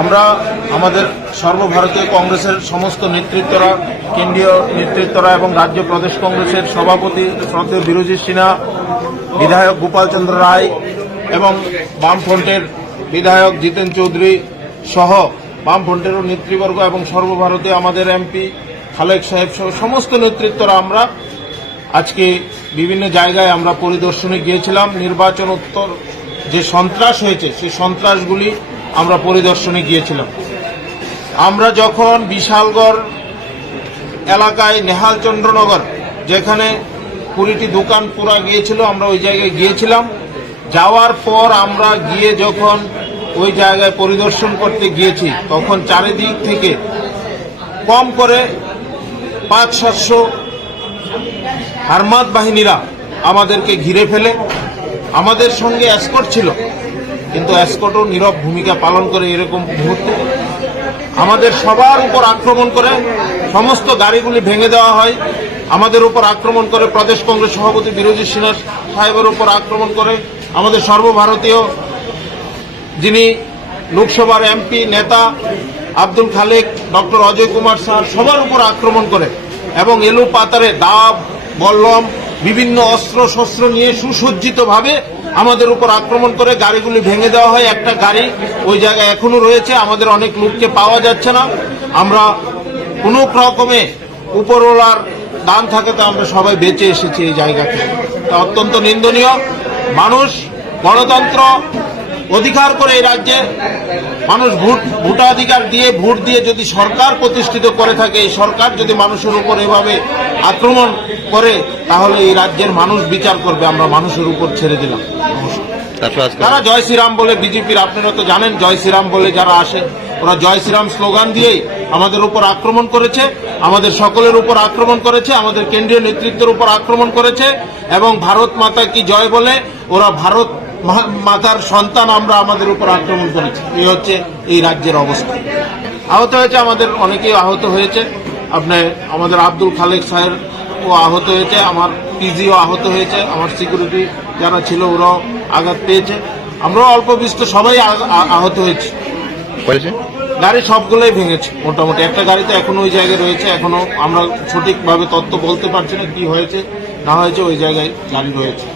আমরা আমাদের সর্বভারতীয় কংগ্রেসের সমস্ত নেতৃত্বরা, কেন্দ্রীয় নেতৃত্বরা এবং রাজ্য প্রদেশ কংগ্রেসের সভাপতি শ্রদ্ধেয় বিরোজী সিনহা, বিধায়ক গোপাল চন্দ্র রায় এবং বামফ্রন্টের বিধায়ক জিতেন চৌধুরী সহ বামফ্রন্টেরও নেতৃবর্গ এবং সর্বভারতীয় আমাদের এমপি খালেক সাহেব সহ সমস্ত নেতৃত্বরা আমরা আজকে বিভিন্ন জায়গায় আমরা পরিদর্শনে গিয়েছিলাম। নির্বাচন উত্তর যে সন্ত্রাস হয়েছে সেই সন্ত্রাসগুলি আমরা পরিদর্শনে গিয়েছিলাম। আমরা যখন বিশালগড় এলাকায় নেহালচন্দ্রনগর, যেখানে 20টি দোকান পুরা গিয়েছিল, আমরা ওই জায়গায় গিয়েছিলাম। যাওয়ার পর আমরা গিয়ে যখন ওই জায়গায় পরিদর্শন করতে গিয়েছি, তখন চারিদিক থেকে কম করে 500-700 আর্মাদ বাহিনীরা আমাদেরকে ঘিরে ফেলে। আমাদের সঙ্গে এসকর্ট ছিল, কিন্তু এসকর্টও নীরব ভূমিকা পালন করে। এরকম মুহূর্তে আমাদের সবার উপর আক্রমণ করে, সমস্ত গাড়িগুলি ভেঙে দেওয়া হয়। আমাদের উপর আক্রমণ করে প্রদেশ কংগ্রেস সভাপতি বিরোজী সিনহা সাহেবের উপর আক্রমণ করে। আমাদের সর্বভারতীয় যিনি লোকসভার এমপি নেতা আব্দুল খালেক, ডক্টর অজয় কুমার স্যার, সবার উপর আক্রমণ করে এবং এলু পাতারে দাব, বল্লম, বিভিন্ন অস্ত্র শস্ত্র নিয়ে সুসজ্জিতভাবে আমাদের উপর আক্রমণ করে। গাড়িগুলি ভেঙে দেওয়া হয়। একটা গাড়ি ওই জায়গায় এখনো রয়েছে। আমাদের অনেক লোককে পাওয়া যাচ্ছে না। আমরা কোনো রকমে উপরওয়ালার দান থাকে তো আমরা সবাই বেঁচে এসেছি এই জায়গা থেকে। তা অত্যন্ত নিন্দনীয়। মানুষ গণতন্ত্র অধিকার করে এই রাজ্যে মানুষ ভোটাধিকার দিয়ে ভোট দিয়ে যদি সরকার প্রতিষ্ঠিত করে থাকে, এই সরকার যদি মানুষের উপর এভাবে আক্রমণ করে, তাহলে এই রাজ্যের মানুষ বিচার করবে। আমরা মানুষের উপর ছেড়ে দিলাম। তারা জয় শ্রীরাম বলে, বিজেপির আপনারা তো জানেন, জয় শ্রীরাম বলে যারা আসে, ওরা জয় শ্রীরাম স্লোগান দিয়েই আমাদের উপর আক্রমণ করেছে, আমাদের সকলের উপর আক্রমণ করেছে, আমাদের কেন্দ্রীয় নেতৃত্বের উপর আক্রমণ করেছে এবং ভারত মাতা কি জয় বলে ওরা ভারত মাতার সন্তান আমরা আমাদের উপর আক্রমণ করেছি। এই হচ্ছে এই রাজ্যের অবস্থা। আহত হয়েছে আমাদের অনেকেই আহত হয়েছে। আমাদের আব্দুল খালেক সাহেব ও আহত হয়েছে, আমার পিজিও আহত হয়েছে, আমার সিকিউরিটি যারা ছিল ওরাও আঘাত পেয়েছে। আমরাও অল্প বিস্তর সবাই আহত হয়েছে। গাড়ি সবগুলোই ভেঙেছে মোটামুটি। একটা গাড়িতে এখনো ওই জায়গায় রয়েছে, এখনো আমরা সঠিকভাবে তথ্য বলতে পারছি না কি হয়েছে না হয়েছে। ওই জায়গায় গাড়ি রয়েছে।